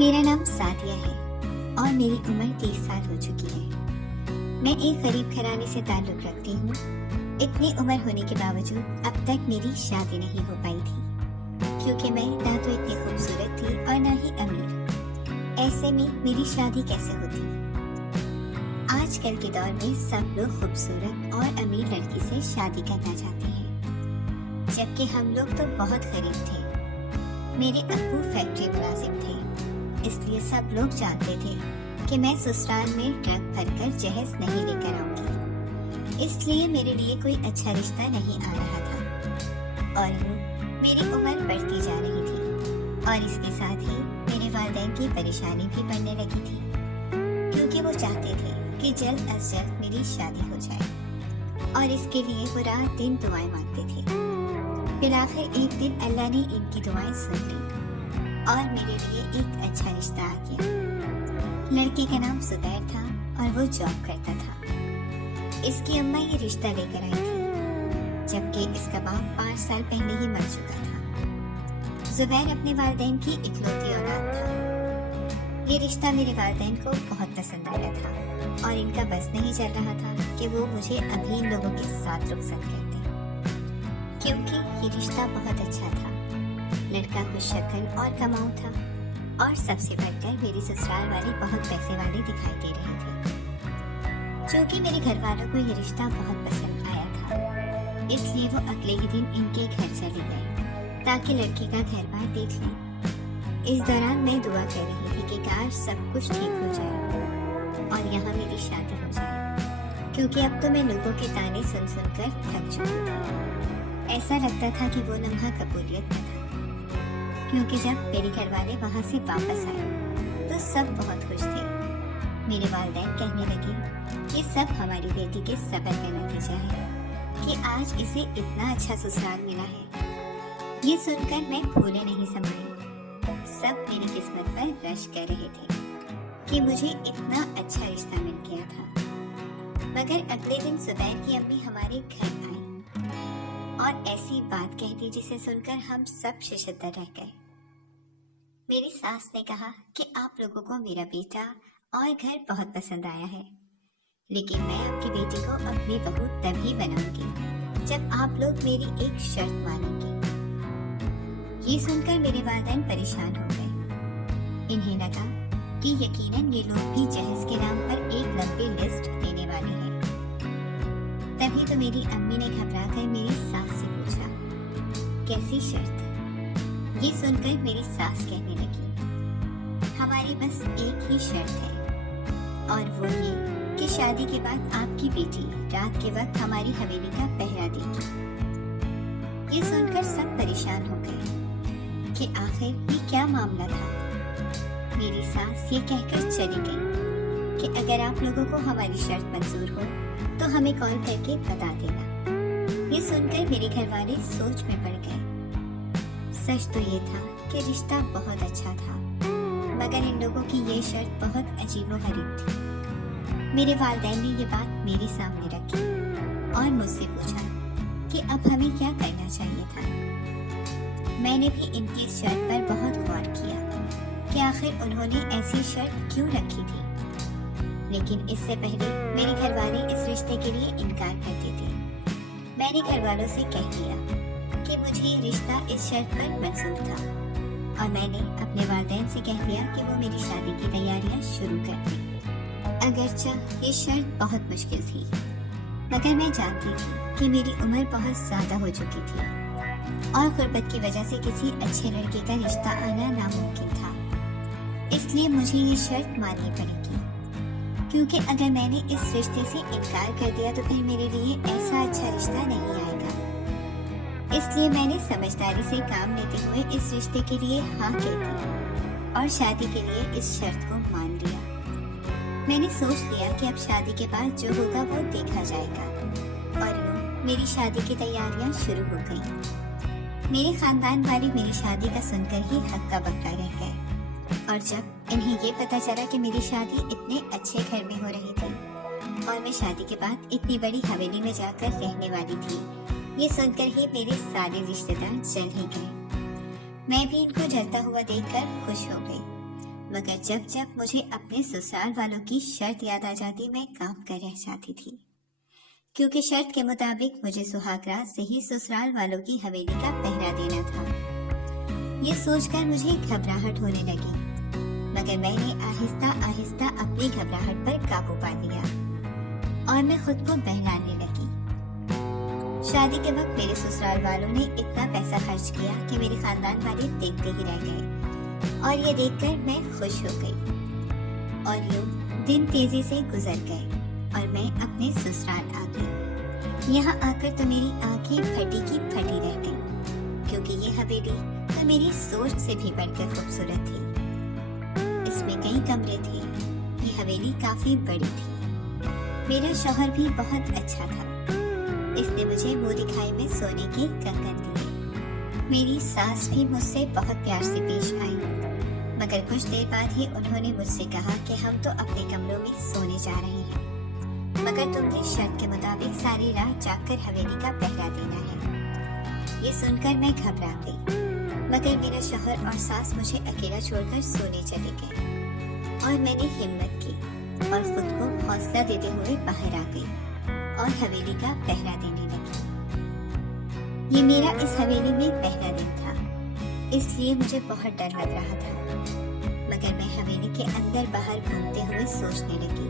میرا نام سعدیہ ہے اور میری عمر 30 سال ہو چکی ہے۔ میں ایک غریب گھرانے سے تعلق رکھتی ہوں۔ اتنی عمر ہونے کے باوجود اب تک میری شادی نہیں ہو پائی تھی، کیونکہ میں نہ تو اتنی خوبصورت تھی اور نہ ہی امیر۔ ایسے میں میری شادی کیسے ہوتی؟ آج کل کے دور میں سب لوگ خوبصورت اور امیر لڑکی سے شادی کرنا چاہتے ہیں، جبکہ ہم لوگ تو بہت غریب تھے۔ میرے ابو فیکٹری ملازم تھے، اس لیے سب لوگ جانتے تھے کہ میں سسرال میں ٹرک بھر کر جہیز نہیں لے کر آؤں گی، اس لیے میرے لیے کوئی اچھا رشتہ نہیں آ رہا تھا۔ اور یوں میری عمر بڑھتی جا رہی تھی اور اس کے ساتھ ہی میرے والدین کی پریشانی بھی بڑھنے لگی تھی، کیونکہ وہ چاہتے تھے کہ جلد از جلد میری شادی ہو جائے اور اس کے لیے وہ رات دن دعائیں مانگتے تھے۔ بالآخر ایک دن اللہ نے ان کی دعائیں سن لی اور میرے لیے ایک اچھا رشتہ آ گیا۔ لڑکے کا نام زبیر تھا اور وہ جاب کرتا تھا۔ اس کی اماں یہ رشتہ لے کر آئی تھی، جبکہ اس کا باپ 5 سال پہلے ہی مر چکا تھا۔ زبیر اپنے والدین کی اکلوتی اولاد تھا۔ یہ رشتہ میرے والدین کو بہت پسند آیا تھا اور ان کا بس نہیں چل رہا تھا کہ وہ مجھے ابھی ان لوگوں کے ساتھ رخصت کرتے، کیونکہ یہ رشتہ بہت اچھا تھا۔ لڑکا خوش شکل اور کماؤ تھا، اور سب سے بڑھ کر میری سسرال والے بہت پیسے والے دکھائی دے رہے تھے۔ چونکہ میرے گھر والوں کو یہ رشتہ بہت پسند آیا تھا، اس لیے وہ اگلے ہی دن ان کے گھر چلے گئے تاکہ لڑکی کا گھر بار دیکھ لیں۔ اس دوران میں دعا کر رہی تھی کہ کاش سب کچھ ٹھیک ہو جائے اور یہاں میری شادی ہو جائے، کیونکہ اب تو میں لوگوں کے تانے سن سن کر تھک چکی تھی۔ ایسا لگتا تھا کہ وہ لمحہ قبولیت کا تھا، کیونکہ جب میرے گھر والے وہاں سے واپس آئے تو سب بہت خوش تھے۔ میرے والدین کہنے لگے یہ سب ہماری بیٹی کے صبر کا نتیجہ ہے کہ آج اسے اتنا اچھا سسرال ملا ہے۔ یہ سن کر میں پھولے نہیں سمائی۔ سب میری قسمت پر رش کر رہے تھے کہ مجھے اتنا اچھا رشتہ مل گیا تھا۔ مگر اگلے دن زبیر کی امی ہمارے گھر آئی اور ایسی بات کہہ دی جسے سن کر ہم سب ششدر رہ گئے۔ میری ساس نے کہا کہ آپ لوگوں کو میرا بیٹا اور گھر بہت پسند آیا ہے، لیکن میں آپ کی بیٹی کو اپنی بہو تبھی بناؤں گی جب آپ لوگ میری ایک شرط مانیں گے۔ یہ سن کر میرے والدین پریشان ہو گئے۔ انہیں لگا کہ یقیناً یہ لوگ بھی جہیز کے نام پر ایک لمبی لسٹ دینے والے ہیں۔ تبھی تو میری امی نے گھبرا کر میری ساس سے پوچھا کیسی شرط؟ یہ سن کر میری ساس کہنے لگی ہماری بس ایک ہی شرط ہے، اور وہ یہ کہ شادی کے بعد آپ کی بیٹی رات کے وقت ہماری حویلی کا پہرا دے گی۔ یہ سن کر سب پریشان ہو گئے کہ آخر یہ کیا معاملہ تھا۔ میری ساس یہ کہہ کر چلی گئی کہ اگر آپ لوگوں کو ہماری شرط منظور ہو تو ہمیں کال کر کے بتا دینا۔ یہ سن کر میرے گھر والے سوچ میں پڑ گئے۔ سچ تو یہ تھا کہ رشتہ بہت اچھا تھا، مگر ان لوگوں کی یہ شرط بہت عجیب و غریب تھی۔ میرے والدین نے یہ بات میرے سامنے رکھی اور مجھ سے پوچھا کہ اب ہمیں کیا کرنا چاہیے تھا۔ میں نے بھی ان کی اس شرط پر بہت غور کیا کہ آخر انہوں نے ایسی شرط کیوں رکھی تھی، لیکن اس سے پہلے میرے گھر والے اس رشتے کے لیے انکار کرتے تھے۔ میں نے گھر والوں سے کہہ دیا کہ مجھے یہ رشتہ اس شرط پر منظور تھا، اور میں نے اپنے والدین سے کہہ دیا کہ وہ میری شادی کی تیاریاں شروع کر دیں۔ اگرچہ یہ شرط بہت مشکل تھی، مگر میں جانتی تھی کہ میری عمر بہت زیادہ ہو چکی تھی اور غربت کی وجہ سے کسی اچھے لڑکے کا رشتہ آنا ناممکن تھا۔ اس لیے مجھے یہ شرط ماننی پڑے گی، کیونکہ اگر میں نے اس رشتے سے انکار کر دیا تو پھر میرے لیے ایسا اچھا رشتہ نہیں آئے گا۔ اس لیے میں نے سمجھداری سے کام لیتے ہوئے اس رشتے کے لیے ہاں کہہ دی اور شادی کے لیے اس شرط کو مان لیا۔ میں نے سوچ لیا کہ اب شادی کے بعد جو ہوگا وہ دیکھا جائے گا، اور یوں میری شادی کی تیاریاں شروع ہو گئیں۔ میرے خاندان والے میری شادی کا سن کر ہی ہکا بکا رہ گئے، اور جب انہیں یہ پتا چلا کہ میری شادی اتنے اچھے گھر میں ہو رہی تھی اور میں شادی کے بعد اتنی بڑی حویلی میں جا کر رہنے والی تھی، یہ سن کر ہی میرے سارے رشتے دار جل ہی گئے۔ میں بھی ان کو جلتا ہوا دیکھ کر خوش ہو گئی، मगर जब जब मुझे अपने ससुराल वालों की शर्त याद आ जाती मैं कांप कर रह जाती थी, क्योंकि शर्त के मुताबिक मुझे सुहागरात से ही ससुराल वालों की हवेली का पहरा देना था। ये सोचकर मुझे घबराहट होने लगी, मगर मैंने आहिस्ता आहिस्ता अपनी घबराहट पर काबू पा लिया और मैं खुद को बहलाने लगी। शादी के वक्त मेरे ससुराल वालों ने इतना पैसा खर्च किया कि मेरे खानदान वाले देखते ही रह गए और ये देखकर मैं खुश हो गई। और यूं दिन तेजी से गुजर गए और मैं अपने ससुराल आ गई। यहाँ आकर तो मेरी आंखें फटी की फटी रह गईं, क्योंकि ये हवेली तो मेरी सोच से भी बढ़कर खूबसूरत थी। इसमें कई कमरे थे। ये हवेली काफी बड़ी थी। मेरा शौहर भी बहुत अच्छा था। इसने मुझे मुंह दिखाई में सोने के कंगन दिए। मेरी सास भी मुझसे बहुत प्यार से पेश आई, मगर कुछ देर बाद ही उन्होंने मुझसे कहा कि हम तो अपने कमरों में सोने जा रहे हैं, मगर तुमने शर्त के मुताबिक सारी रात जागकर हवेली का पहरा देना है। ये सुनकर मैं घबरा गई, मगर मेरा शौहर और सास मुझे अकेला छोड़कर सोने चले गए और मैंने हिम्मत की और खुद को हौसला देते हुए बाहर आ गई और हवेली का पहरा देने लगी। ये मेरा इस हवेली में पहला दिन था, इसलिए मुझे बहुत डर लग रहा था। मगर मैं हवेली के अंदर बाहर घूमते हुए सोचने लगी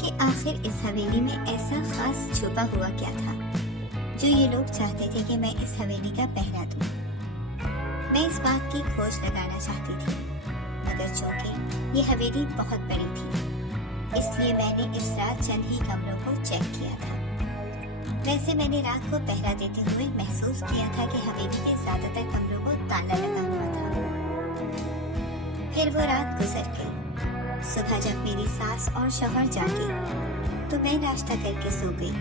कि आखिर इस हवेली में ऐसा खास छुपा हुआ क्या था जो ये लोग चाहते थे कि मैं इस हवेली का पहरा दूं। मैं इस बात की खोज लगाना चाहती थी, मगर चूंकि ये हवेली बहुत बड़ी थी, इसलिए मैंने इस रात चंद ही कमरों को चेक किया था। वैसे मैंने रात को पहरा देते हुए महसूस किया था कि हवेली के ज्यादातर कमरों को ताला लगा हुआ था। फिर वो रात गुजर गई। सुबह जब मेरी सास और शौहर जागे तो मैं नाश्ता करके सो गई,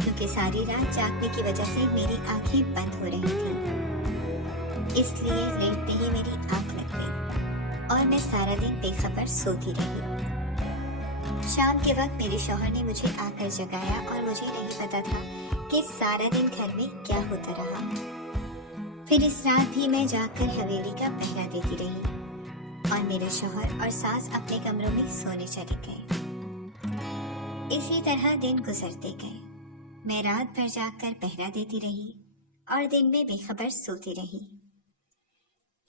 क्योंकि सारी रात जागने की वजह से मेरी आंखें बंद हो रही थी। इसलिए लेटते ही मेरी आंख लग गई और मैं सारा दिन बेखबर सोती रही। शाम के वक्त मेरे शौहर ने मुझे आकर जगाया और मुझे नहीं पता था कि सारा दिन घर में क्या होता रहा। फिर इस रात भी मैं जागकर हवेली का पहरा देती रही और मेरे शौहर और सास अपने कमरों में सोने चले गए। इसी तरह दिन गुजरते गए। मैं रात भर जागकर पहरा देती रही और दिन में बेखबर सोती रही।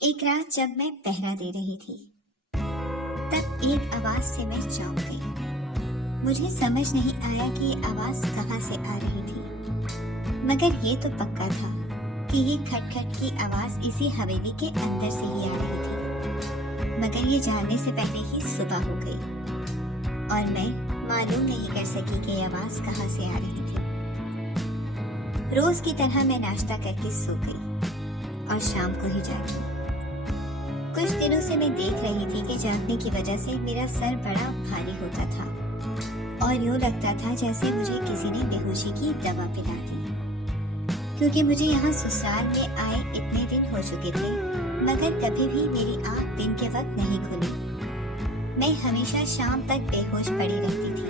एक रात जब मैं पहरा दे रही थी, तब एक आवाज से मैं चौंक गई। मुझे समझ नहीं आया कि ये आवाज कहाँ से आ रही थी, मगर ये तो पक्का था कि ये खटखट की आवाज इसी हवेली के अंदर से ही आ रही थी। मगर ये जानने से पहले ही सुबह हो गई और मैं मालूम नहीं कर सकी कि ये आवाज कहाँ से आ रही थी। रोज की तरह मैं नाश्ता करके सो गई और शाम को ही जागी। कुछ दिनों से मैं देख रही थी कि जागने की वजह से मेरा सर बड़ा भारी होता था और यूं लगता था जैसे मुझे किसी ने बेहोशी की दवा पिला दी। क्योंकि मुझे यहाँ ससुराल में आए इतने दिन हो चुके थे, मगर कभी भी मेरी आंख दिन के वक्त नहीं खुली। मैं हमेशा शाम तक बेहोश पड़ी रहती थी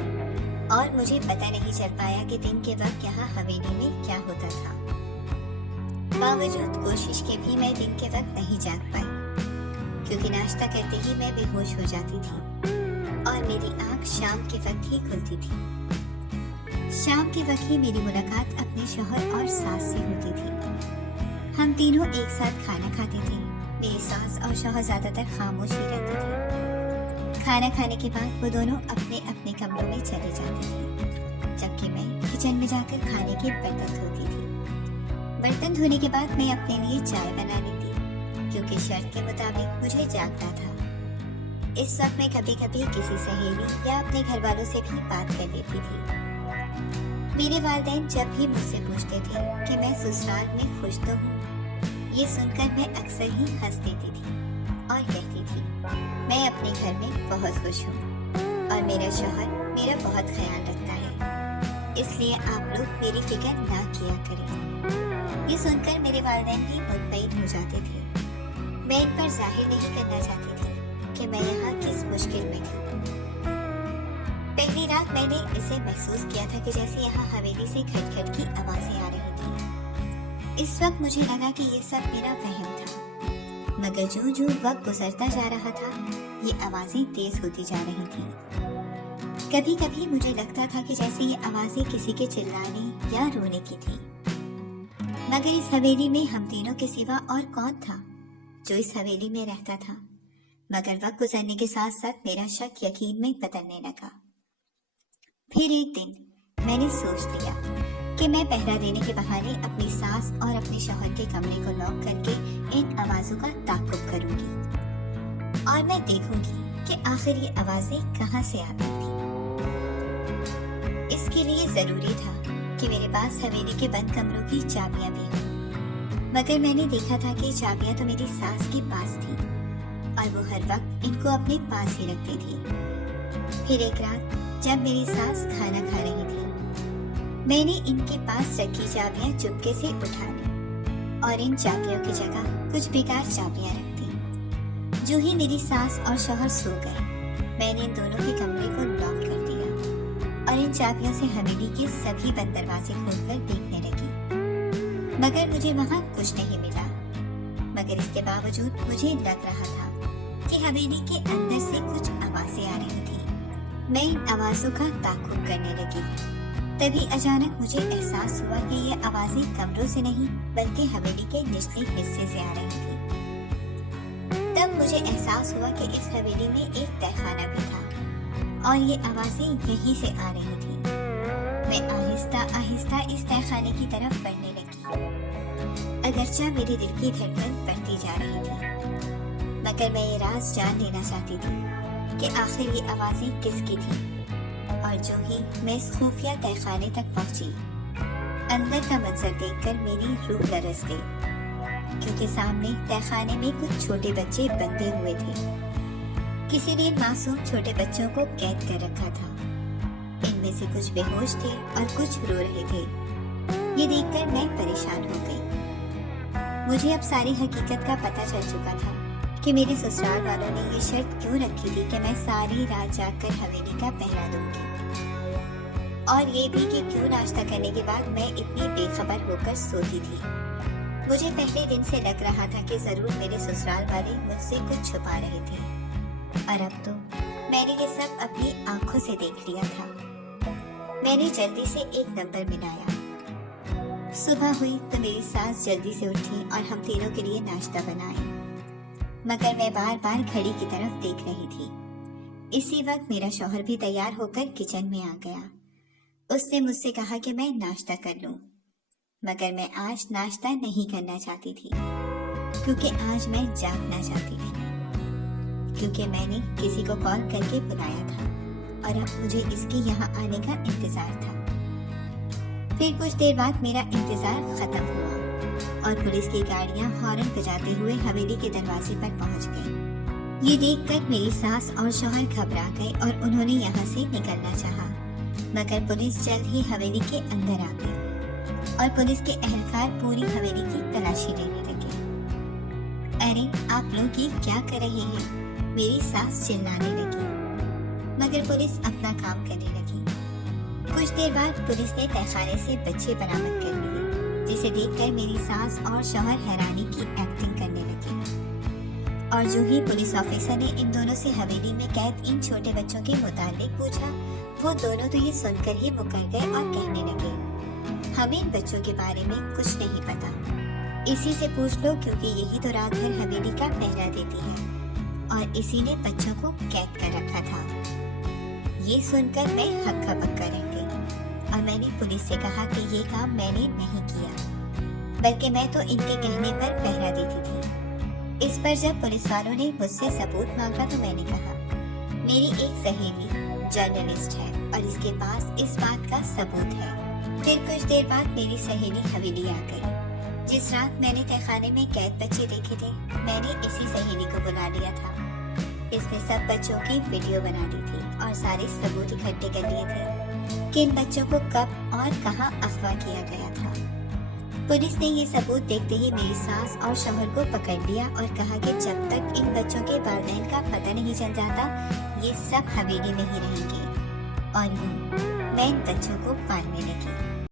और मुझे पता नहीं चल पाया कि दिन के वक्त यहाँ हवेली में क्या होता था। बावजूद कोशिश के भी मैं दिन के वक्त नहीं जाग पाई, क्योंकि नाश्ता करते ही मैं बेहोश हो जाती थी और मेरी आंख शाम के वक्त ही खुलती थी। शाम के वक्त ही मेरी मुलाकात अपने शौहर और सास से होती थी। हम तीनों एक साथ खाना खाते थे। मेरी सास और शौहर ज्यादातर खामोश ही रहते थे। खाना खाने के बाद वो दोनों अपने अपने कमरों में चले जाते थे, जबकि मैं किचन में जाकर खाने के बर्तन धोती थी। बर्तन धोने के बाद मैं अपने लिए चाय बना लेती, क्योंकि शर्त के मुताबिक मुझे जागना था। इस वक्त मैं कभी कभी किसी सहेली या अपने घर वालों से भी बात कर लेती थी। मेरे वालिदैन जब भी मुझसे पूछते थे कि मैं ससुराल में खुश तो हूँ, ये सुनकर मैं अक्सर ही हंस देती थी और कहती थी, मैं अपने घर में बहुत खुश हूँ और मेरा शौहर मेरा बहुत ख्याल रखता है, इसलिए आप लोग मेरी फिक्र ना किया करें। ये सुनकर मेरे वालिदैन भी मुतमईन हो जाते थे। मैं इन पर जाहिर नहीं करना चाहती थी कि मैं यहाँ किस मुश्किल में थी। पहली रात मैंने इसे महसूस किया था कि जैसे यहाँ हवेली से खटखट की आवाजें आ रही थी। इस वक्त मुझे लगा कि ये सब मेरा वहम था, मगर जो जो वक्त गुजरता जा रहा था, ये आवाजें तेज होती जा रही थी। कभी कभी मुझे लगता था कि जैसे ये आवाजें किसी के चिल्लाने या रोने की थी। मगर इस हवेली में हम तीनों के सिवा और कौन था जो इस हवेली में रहता था। मगर वक्त गुजरने के साथ साथ मेरा शक यकीन में बदलने लगा। फिर एक दिन मैंने सोच लिया कि मैं पहरा देने के बहाने अपनी सास और अपने शौहर के कमरे को लॉक करके इन आवाजों का ताक़ुब करूंगी और मैं देखूंगी कि आखिर ये आवाजें कहाँ से आती थी। इसके लिए जरूरी था कि मेरे पास हवेली के बंद कमरों की चाबियां भी हों। मगर मैंने देखा था कि चाबियां तो मेरी सास के पास थी और वो हर वक्त इनको अपने पास ही रखती थी। फिर एक रात जब मेरी सास खाना खा रही थी, मैंने इनके पास रखी चाबियां चुपके से उठा ली और इन चाबियों की जगह कुछ बेकार चाबियां रख दी। जो ही मेरी सास और शौहर सो गए, मैंने इन दोनों के कमरे को लॉक कर दिया और इन चाबियों से हवेली के सभी बंद दरवाजे खोलकर देखने लगी। मगर मुझे वहाँ कुछ नहीं मिला। मगर इसके बावजूद मुझे लग रहा था कि हवेली के अंदर से कुछ आवाजें आ रही थी। मैं इन आवाजों का ताक़ुब करने लगी। तभी अचानक मुझे एहसास हुआ कि ये आवाजें कमरों से नहीं बल्कि हवेली के निचले हिस्से से आ रही थी। तब मुझे एहसास हुआ कि इस हवेली में एक तहखाना भी था और ये आवाजें यहीं से आ रही थी। मैं आहिस्ता आहिस्ता इस तहखाने की तरफ बढ़ने लगी। अगरचे मेरे दिल की धड़कन बढ़ती जा रही थी, मगर मैं ये राज जान लेना चाहती थी कि आखिर ये आवाजें किसकी थी। और जो ही मैं इस खुफिया तहखाने तक पहुंची, अंदर का मंजर देखकर मेरी रूह लरस गई, क्योंकि सामने तहखाने में कुछ छोटे बच्चे बंधे हुए थे। किसी ने मासूम छोटे बच्चों को कैद कर रखा था। इनमें से कुछ बेहोश थे और कुछ रो रहे थे। ये देखकर मैं परेशान हो गई। मुझे अब सारी हकीकत का पता चल चुका था कि मेरे ससुराल वालों ने ये शर्त क्यों रखी थी कि मैं सारी रात जागकर हवेली का पहरा दूंगी, और ये भी कि क्यों नाश्ता करने के बाद मैं इतनी बेखबर होकर सोती थी। मुझे पहले दिन से लग रहा था कि जरूर मेरे ससुराल वाले मुझसे कुछ छुपा रहे थे, और अब तो मैंने ये सब अपनी आंखों से देख लिया था। मैंने जल्दी से एक नंबर मिलाया। सुबह हुई तो मेरी सास जल्दी से उठी और हम तीनों के लिए नाश्ता बनाए, मगर मैं बार बार घड़ी की तरफ देख रही थी। इसी वक्त मेरा शौहर भी तैयार होकर किचन में आ गया। उसने मुझसे कहा कि मैं नाश्ता कर लूं, मगर मैं आज नाश्ता नहीं करना चाहती थी, क्योंकि आज मैं जागना चाहती थी, क्योंकि मैंने किसी को कॉल करके बुलाया था और अब मुझे इसके यहाँ आने का इंतजार था। फिर कुछ देर बाद मेरा इंतजार खत्म हुआ और पुलिस की गाड़ियां हॉर्न बजाते हुए हवेली के दरवाजे पर पहुंच गई। ये देखकर मेरी सास और शौहर घबरा गए और उन्होंने यहाँ से निकलना चाहा, मगर पुलिस जल्द ही हवेली के अंदर आ गई और पुलिस के एहलकार पूरी हवेली की तलाशी लेने लगे। अरे आप लोग ये क्या कर रहे हैं? मेरी सास चिल्लाने लगी, मगर पुलिस अपना काम करने लगी। कुछ देर बाद पुलिस ने तहखाने से बच्चे बरामद कर लिए, जिसे देखकर मेरी सास और शौहर हैरानी की एक्टिंग करने लगे। और जो ही पुलिस ऑफिसर ने इन दोनों से हवेली में कैद इन छोटे बच्चों के मुतालिक पूछा, वो दोनों तो ये सुनकर ही मुकर गए और कहने लगे, हमें इन बच्चों के बारे में कुछ नहीं पता, इसी से पूछ लो, क्योंकि यही तो रात भर हवेली का पहरा देती है और इसी ने बच्चों को कैद कर रखा था। ये सुनकर मैं हक्का बक्का रह गई और मैंने पुलिस से कहा कि ये काम मैंने नहीं किया, बल्कि मैं तो इनके कहने पर पहरा देती थी। इस पर जब पुलिस वालों ने मुझसे सबूत मांगा तो मैंने कहा, मेरी एक सहेली जर्नलिस्ट है और इसके पास इस बात का सबूत है। फिर कुछ देर बाद मेरी सहेली हवेली आ गई। जिस रात मैंने तहखाने में कैद बच्चे देखे थे, मैंने इसी सहेली को बुला लिया था। इसने सब बच्चों की वीडियो बना ली थी और सारे सबूत इकट्ठे कर लिए थे कि इन बच्चों को कब और कहां अगवा किया गया था। पुलिस ने ये सबूत देखते ही मेरी सास और शौहर को पकड़ लिया और कहा कि जब तक इन बच्चों के वालिदैन का पता नहीं चल जाता, ये सब हवेली में ही रहेंगे। और यूं मैं इन बच्चों को पालने लगी।